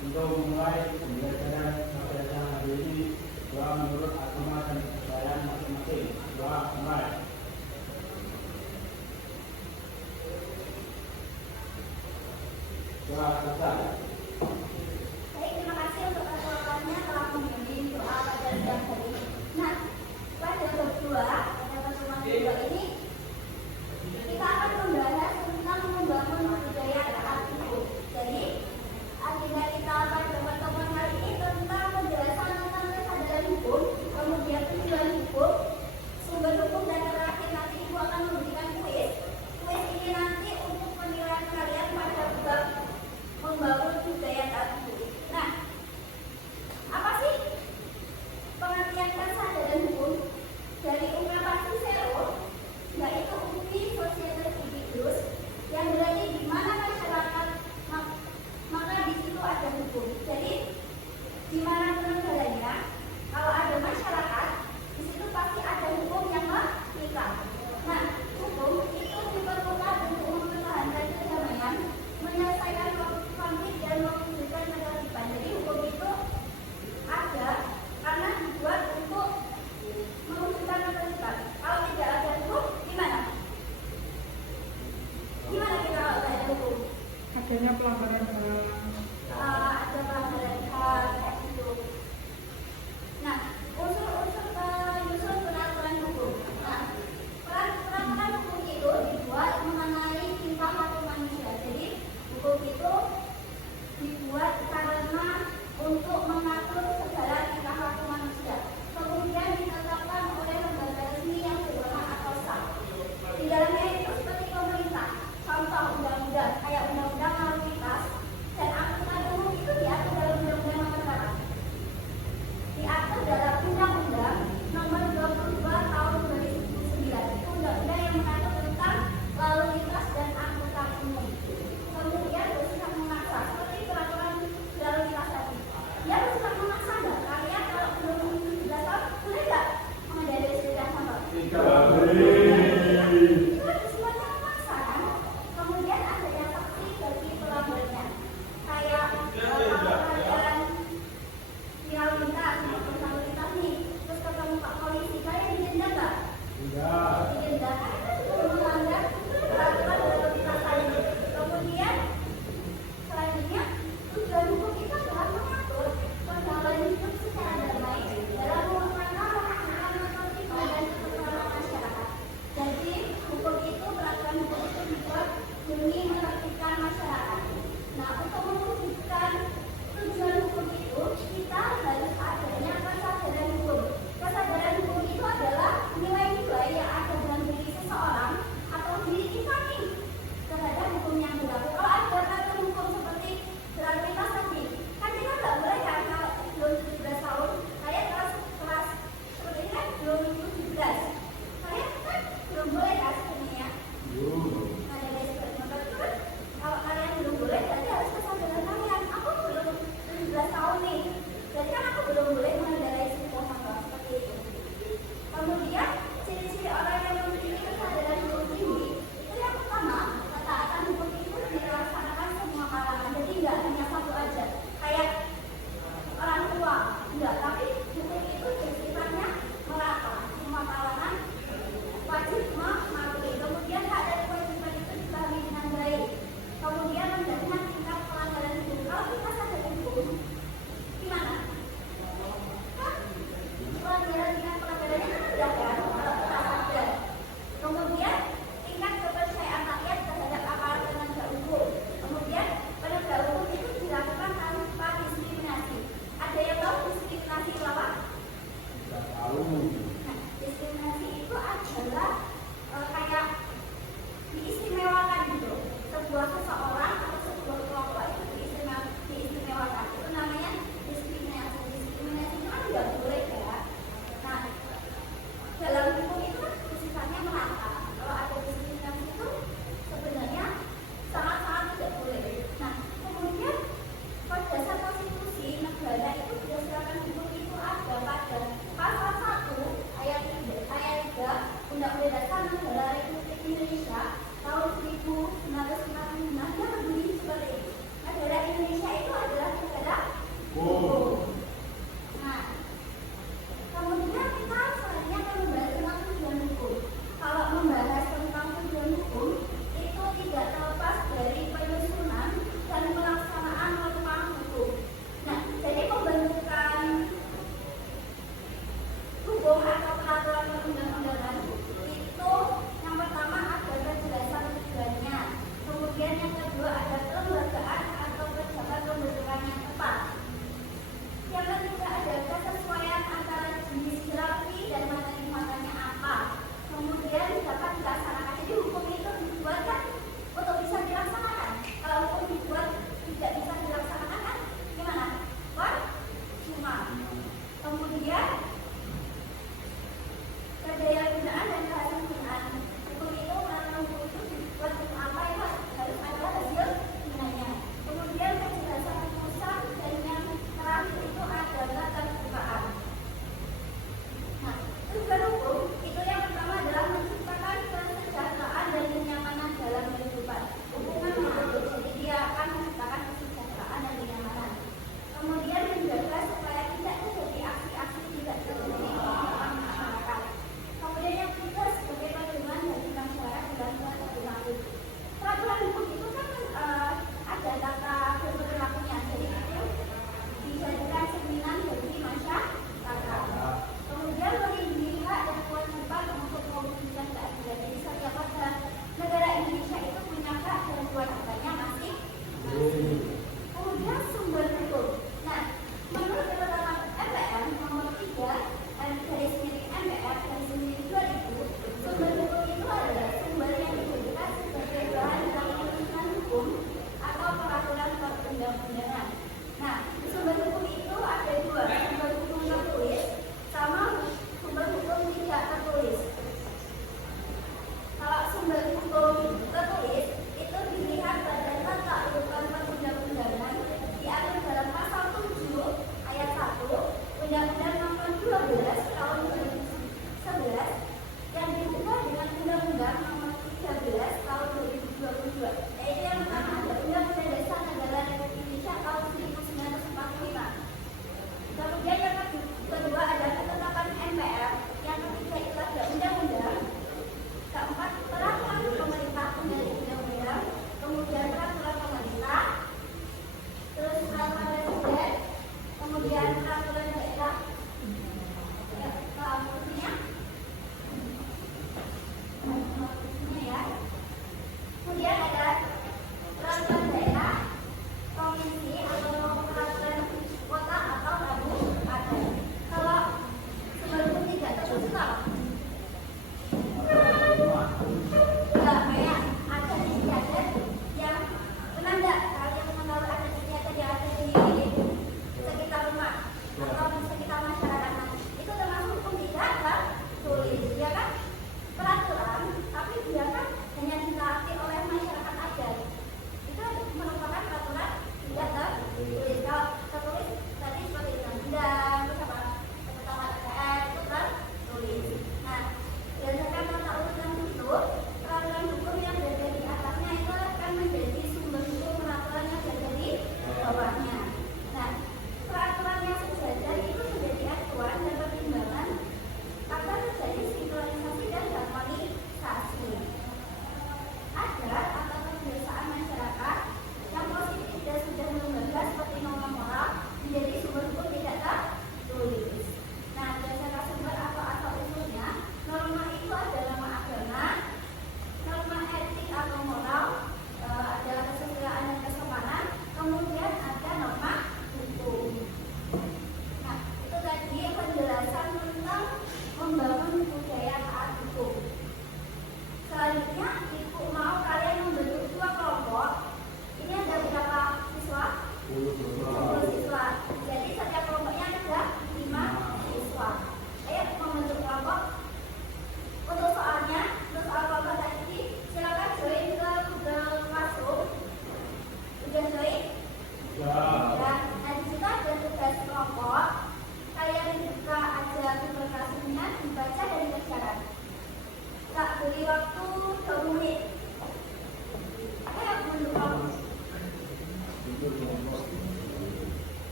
Untuk memulai pembelajaran pada hari ini, doa menurut agama dan kepercayaan masing-masing. Doa mulai. Doa selesai. Baik, terima kasih untuk kesempatannya telah membimbing doa pada siang hari ini. Nah, pada berdua, pada pertemuan kedua ini, kita akan membahas tentang membangun budaya taat hukum. Jadi, agenda kita pada pertemuan kali ini tentang penjelasan tentang kesadaran hukum, kemudian tujuan hukum, sumber hukum, dan terakhir nanti Ibu akan memberikan kuis. Kuis ini nanti untuk penilaian kalian pada bab membangun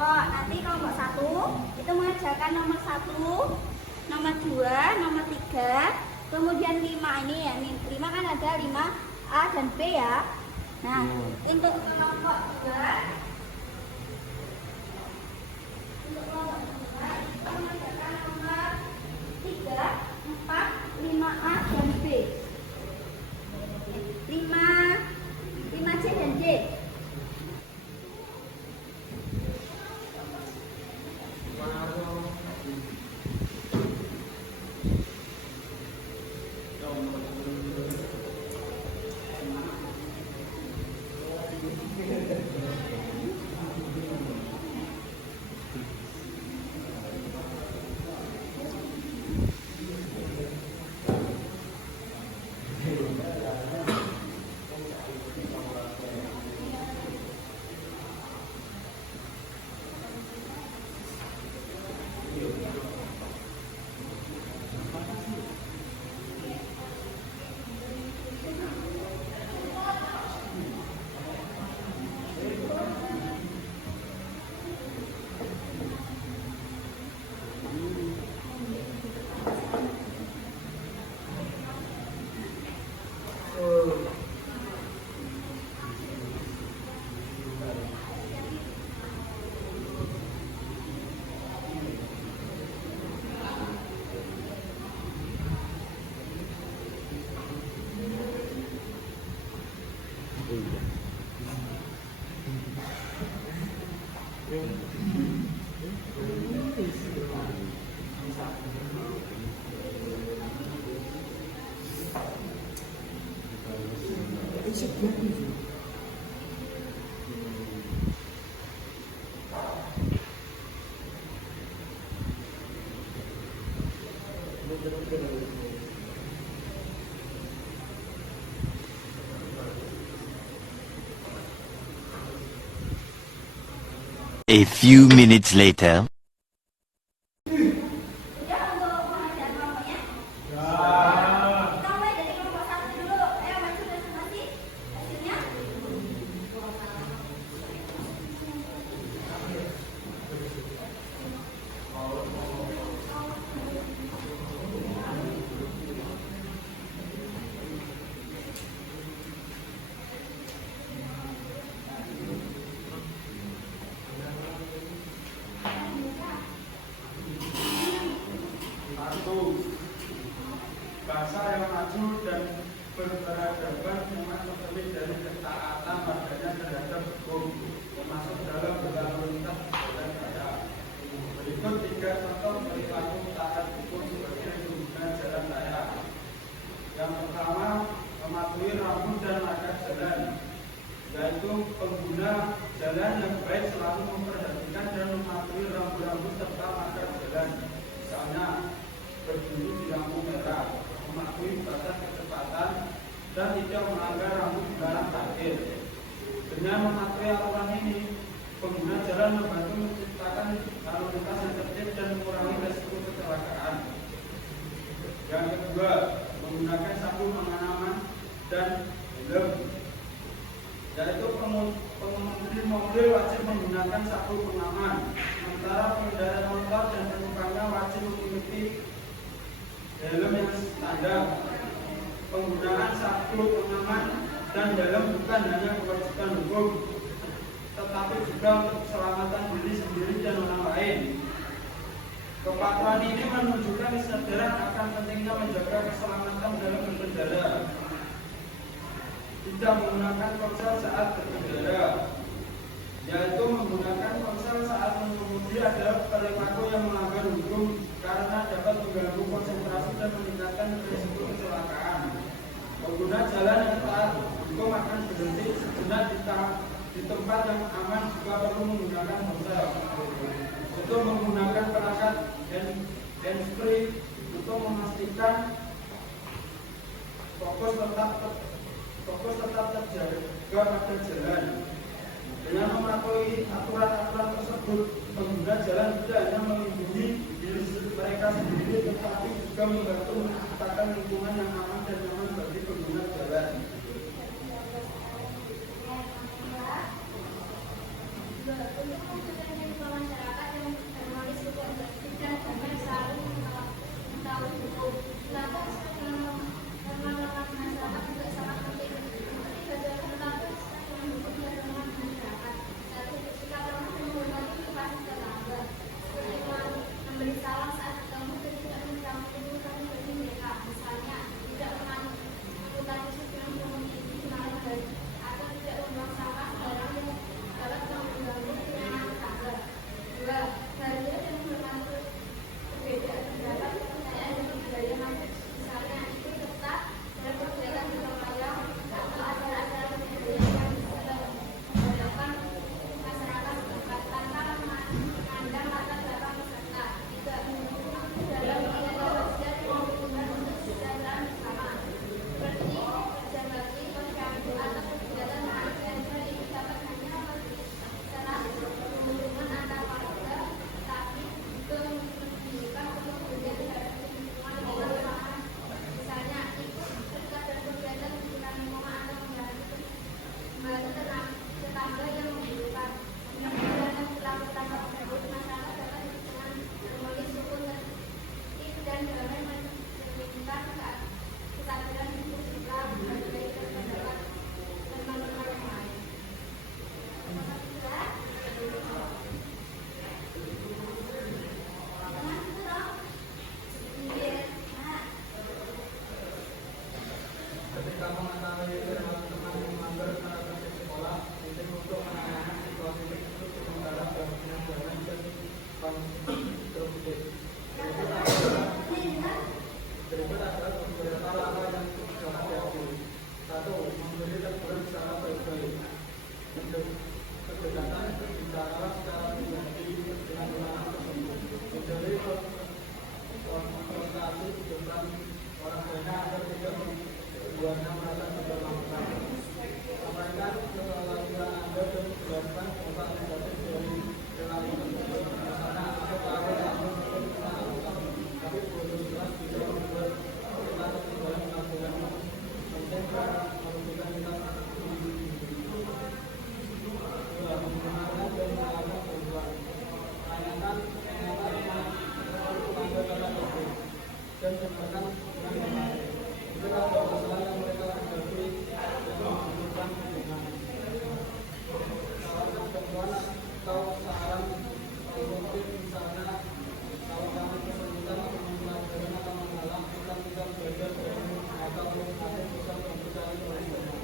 Nanti kelompok 1 itu mengerjakan nomor 1, nomor 2, nomor 3, kemudian 5 ini ya. 5 kan ada 5A dan B ya. Nah, untuk kelompok 2 itu mengerjakan nomor 3, 4, 5A dan B. 5C dan D. A few minutes later. Bahasa yang maju dan berperadaban memang tercermin dari ketaatan warganya terhadap hukum, termasuk dalam berlalu lintas dan raya. Berikut 3 contoh perilaku taat hukum sebagai pengguna jalan raya. Yang pertama, mematuhi rambu dan marka jalan, yaitu pengguna jalan yang baik selalu memperhatikan dan mematuhi rambu-rambu serta marka jalan. Misalnya, berdiri di lampu merah, mematuhi batas kecepatan, dan tidak melanggar rambu dilarang parkir. Dengan mematuhi aturan ini, pengguna jalan membantu menciptakan lalu lintas yang tertib dan mengurangi risiko kecelakaan. Yang kedua, menggunakan sabuk pengaman dan helm, yaitu pengemudi mobil wajib menggunakan sabuk pengaman, sementara pengendara memiliki helm yang standar. Penggunaan sabuk pengaman dan helm bukan hanya kewajiban hukum, tetapi juga untuk keselamatan diri sendiri dan orang lain. Kepatuhan ini menunjukkan kesadaran akan pentingnya menjaga keselamatan dalam berkendara. Tidak menggunakan ponsel saat berkendara, yaitu menggunakan ponsel saat mengemudi adalah perilaku yang melanggar hukum karena dapat mengganggu konsentrasi dan meningkatkan risiko kecelakaan. Pengguna jalan yang taat hukum akan berhenti sejenak di tempat yang aman jika perlu menggunakan ponsel. Untuk menggunakan perangkat handsfree untuk memastikan fokus tetap terjaga pada jalan. Dengan mematuhi aturan-aturan tersebut, pengguna jalan tidak hanya melindungi diri mereka sendiri, tetapi juga membantu menciptakan lingkungan yang aman dan nyaman bagi pengguna jalan. Untuk mewujudkan lingkungan masyarakat yang harmonis, produktif dan damai selalu mengetahui hukum. Kenapa pengalaman masyarakat juga sangat penting untuk dibaca tentang hukum dan norma masyarakat. Satu, sikap ramah dan menghormati kepada tetangga, seperti memberi salam saat bertemu dan tidak mencampuri urusan pribadi mereka. Misalnya, tidak melakukan disiplin komuniti di malam hari atau tidak membuang sampah barang yang dapat mengganggu kenyamanan tetangga. Dua, harga dan menghormati perbedaan pendapat, kepercayaan dan budaya masing. Misalnya, itu serta dalam kegiatan berupaya atau acara-acara budaya yang bisa memudahkan masyarakat setempat tanpa memandang latar belakang peserta. Tiga, dalam kegiatan sosial yang berguna untuk kesejahteraan bersama, seperti kerja bakti, posyandu atau kegiatan mahasiswa ini dapat hanya setelah hubungan antar warga, tapi juga menunjukkan untuk menjadi terhadap lingkungan bersama. Misalnya, ikut serta dalam kegiatan lingkungan lingkungan atau membantu tetangga yang membutuhkan. Dengan menggunakan perilaku tetangga tersebut, masyarakat dapat dengan harmonis, rukun, tertib dan damai mencerminkan kesadaran hidup serta menghargai pendapat teman-teman yang lain. Ketika mengetahui teman-teman yang melanggar peraturan di sekolah, penting untuk menangani situasi ini untuk pengendara dan penanggulangan dan konstruktif. Berikut adalah beberapa langkah yang dapat diambil. Satu, memberi teguran secara baik-baik. Kedekatan berbicara secara pribadi dengan ulama tersebut. Menjadi konfrontasi dengan orang lainnya agar tidak membuatnya merasa dipermalukan. Sampaikan kesalahan Anda dan jelaskan dampak negatif dari perilaku tersebut. Misalnya, aku tahu kamu melakukan, tapi bodoh jelas bisa membuat kita ketinggalan melakukannya. Penting karena merugikan kita sendiri. Dua, menggunakan dan melakukan perubahan. Tanyakan tangga kata tersebut dan dengarkan dengan benar. Jika ada masalah yang mereka hadapi dan membutuhkan hubungan, tawarkan bantuan atau saran konstruktif. Misalnya, kalau kami kesulitan untuk mempelajari atau mengalah, kita bisa belajar dari atau nanti bisa mencari solusinya.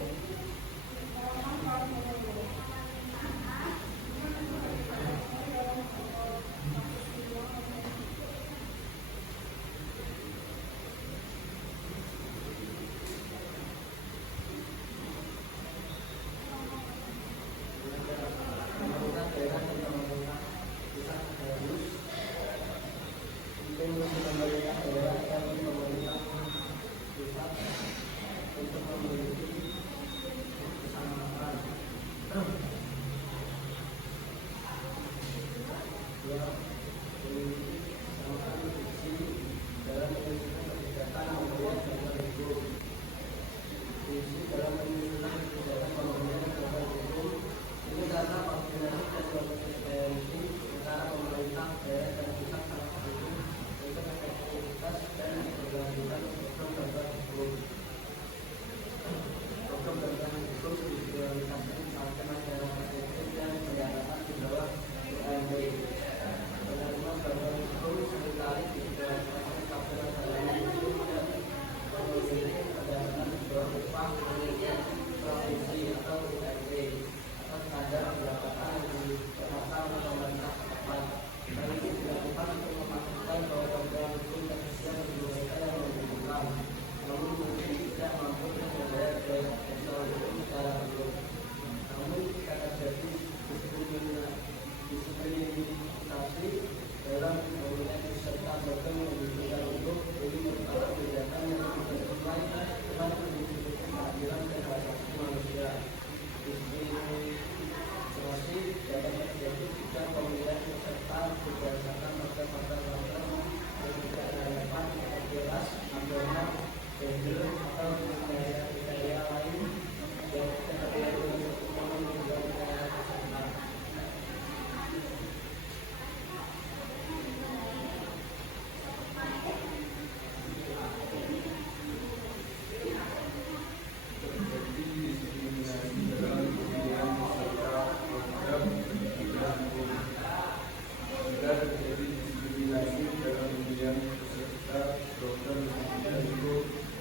dalam pemilihan peserta program pendidikan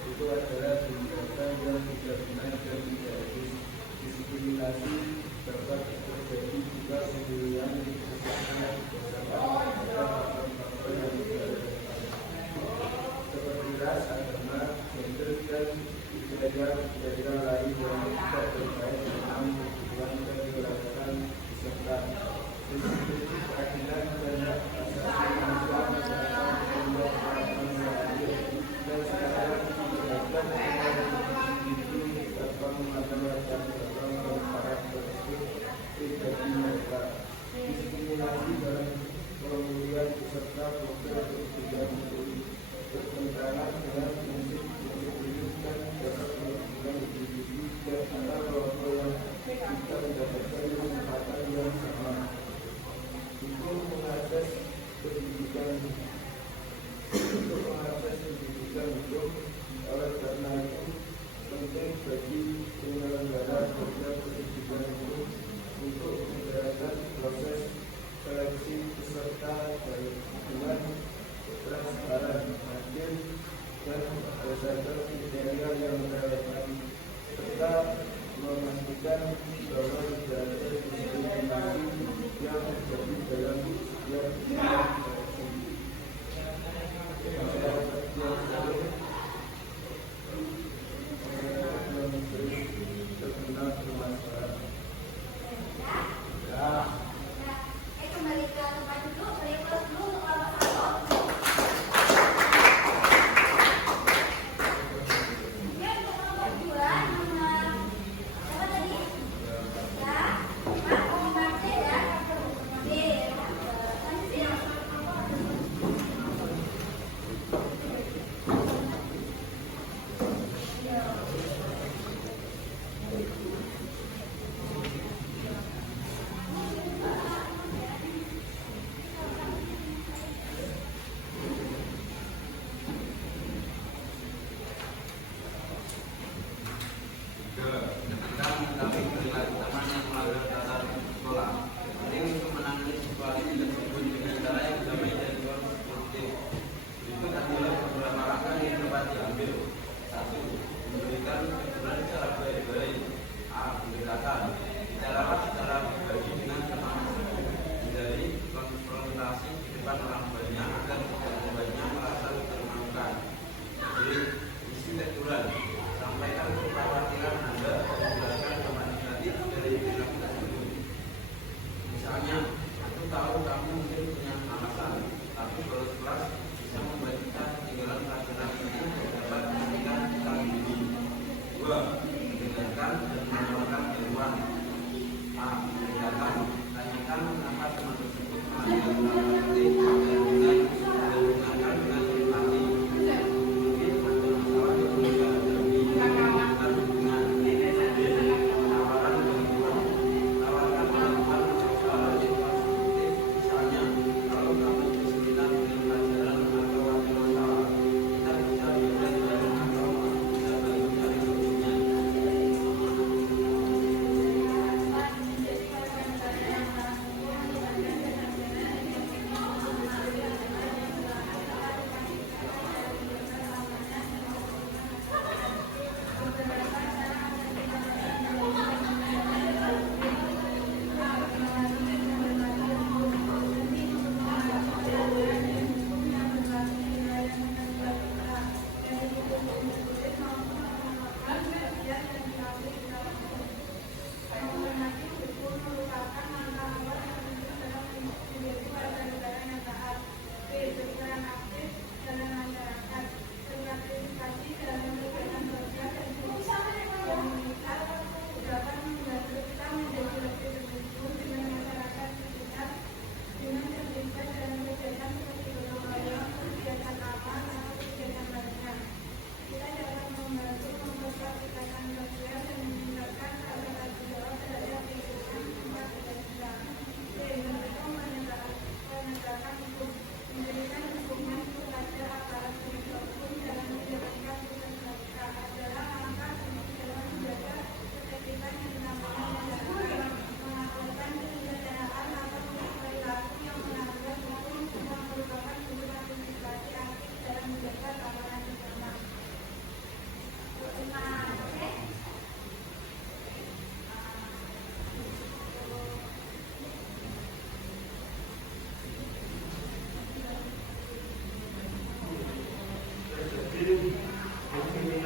itu adalah tindakan yang tidak benar dan tidak etis. Diskriminasi dapat terjadi jika pemilihan peserta berdasarkan faktor yang tidak seperti ras, agama, gender, dan budaya lain yang tidak terkait dengan kebutuhan dan keberagaman peserta. Prinsip keadilan dan hak asasi manusia merupakan pokok peraturan yang adil dan secara dijelaskan dengan individu serta memanfaatkan program dan karakteristik pribadi mereka. Diskriminasi dalam pemilihan peserta program tidak bertentangan dengan prinsip ini dan dapat merugikan individu dan antar kelompok yang tidak mendapatkan kesempatan yang sama. Untuk mengakses pendidikan hidup, oleh karena itu penting bagi penyelenggara program pendidikan hidup untuk menjalankan proses seleksi peserta dengan transparan, adil, dan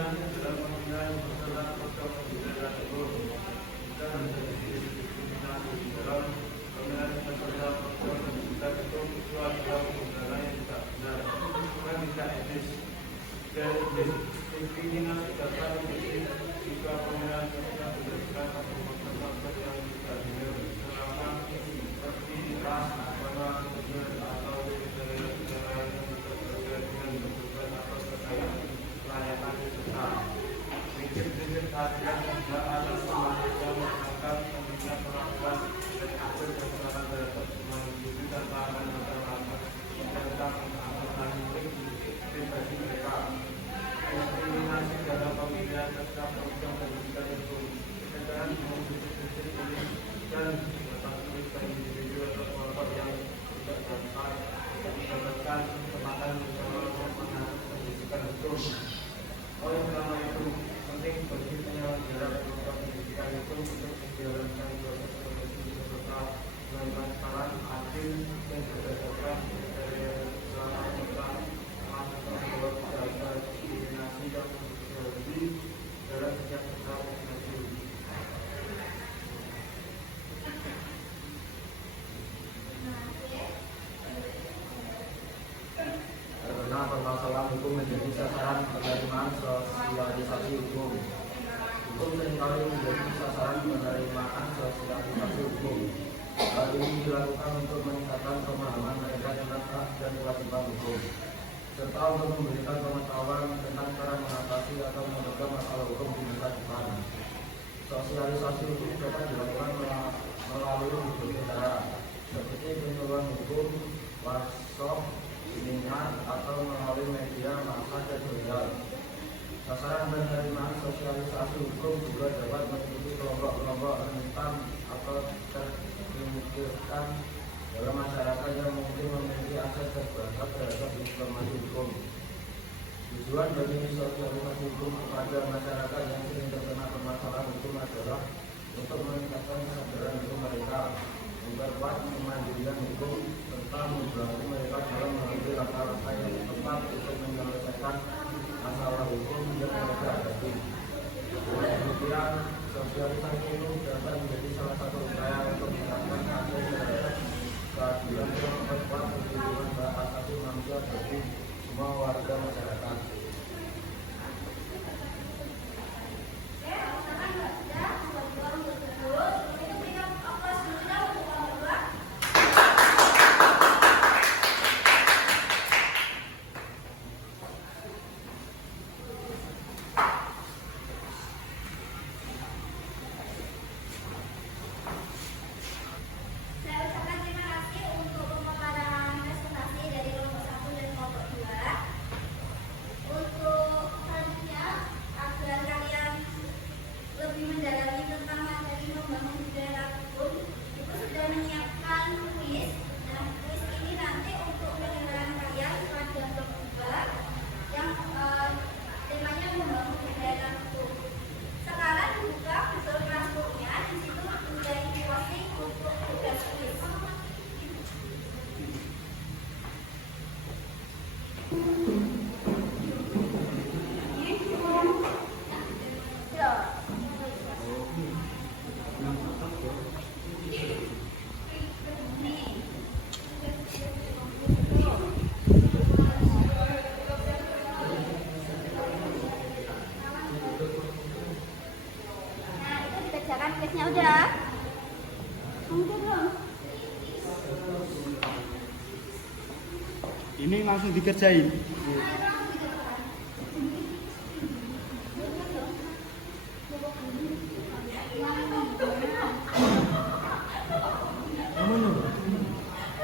diskriminasi dalam pemilihan peserta program pembelajaran umum dan diskriminasi dalam pemilihan peserta program pendidikan itu adalah pembelajaran yang tidak benar dan tidak etis. Dan diskriminasi dapat terjadi jika pemilihan peserta pendidikan atau peserta yang tidak benar selama seperti ras, agama, kemudian atau negara yang berbeda dengan kebutuhan atau terkait layanan peserta. Prinsip-prinsip keadilan tidak ada semuanya menggunakan pemberian perlakuan dan atur dan cara terhadap semua individu dan tahanan masyarakat tentang keamanan pribadi mereka. Diskriminasi dalam pemilihan peserta program pendidikan itu dengan prinsip-prinsip ini dan bertaktik bagi individu atau kelompok yang tidak dapat mendapatkan kesempatan bersama mengenai pendidikan itu. Oleh karena itu, penting bagi penyelenggara program pendidikan itu untuk menjalankan proses seleksi peserta dengan transparan, adil, dan berdasarkan kriteria selama serta melakukan data diskriminasi yang terjadi dalam setiap program pendidikan. Karena permasalahan hukum menjadi sasaran penerimaan sosialisasi hukum. Hukum seringkali menjadi sasaran penerimaan sosialisasi hukum. Hal ini dilakukan untuk meningkatkan pemahaman mereka tentang hak dan kewajiban hukum, serta untuk memberikan pengetahuan tentang cara mengatasi atau meredam masalah hukum di masa depan. Sosialisasi hukum dapat dilakukan melalui berbagai cara, seperti penyuluhan hukum, workshop, seminar, atau melalui media massa dan sosial. Sasaran penerimaan sosialisasi hukum juga dapat mengikuti kelompok-kelompok rentan atau terpinggirkan dalam masyarakat yang mungkin memiliki akses terbatas terhadap informasi hukum. Tujuan dari sosialisasi hukum kepada masyarakat yang sering terkena permasalahan hukum adalah untuk meningkatkan kesadaran hukum mereka, memperkuat kemandirian hukum, serta membantu mereka dalam mengambil langkah-langkah yang tepat untuk menyelesaikan masalah hukum yang mereka hadapi. Dengan demikian, sosialisasi ini dapat menjadi salah satu upaya untuk meningkatkan akses terhadap keadilan yang memperkuat perlindungan hak asasi manusia bagi semua warga masyarakat. Kuisnya udah? Udah belum? Ini langsung dikerjain.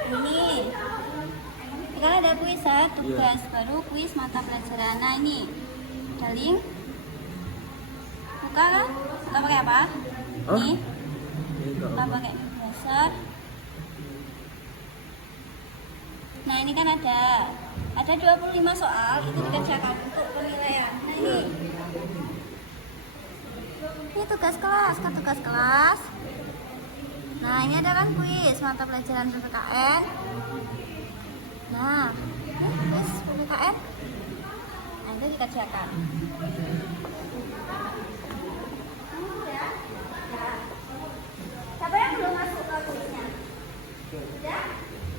Ini sekarang ada kuis ya, tugas baru kuis mata pelajaran. Nah ini ada link. Buka kan? Buka pakai apa? Ini buka pakai browser. Nah ini kan ada 25 soal, itu dikerjakan untuk penilaian. Nah ini tugas kelas, kan tugas kelas. Nah ini ada kan kuis mata pelajaran PPKN. Nah ini kuis PPKN. Nah itu dikerjakan.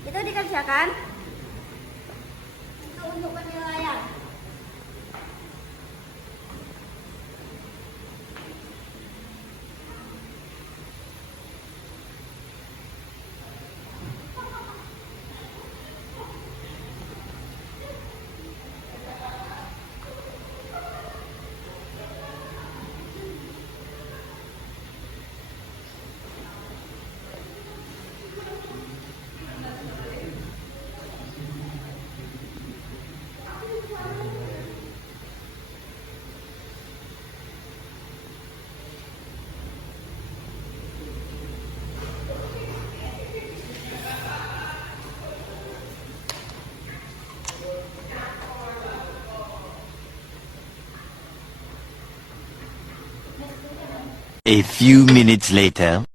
Itu dikerjakan. Itu untuk penilaian. A few minutes later.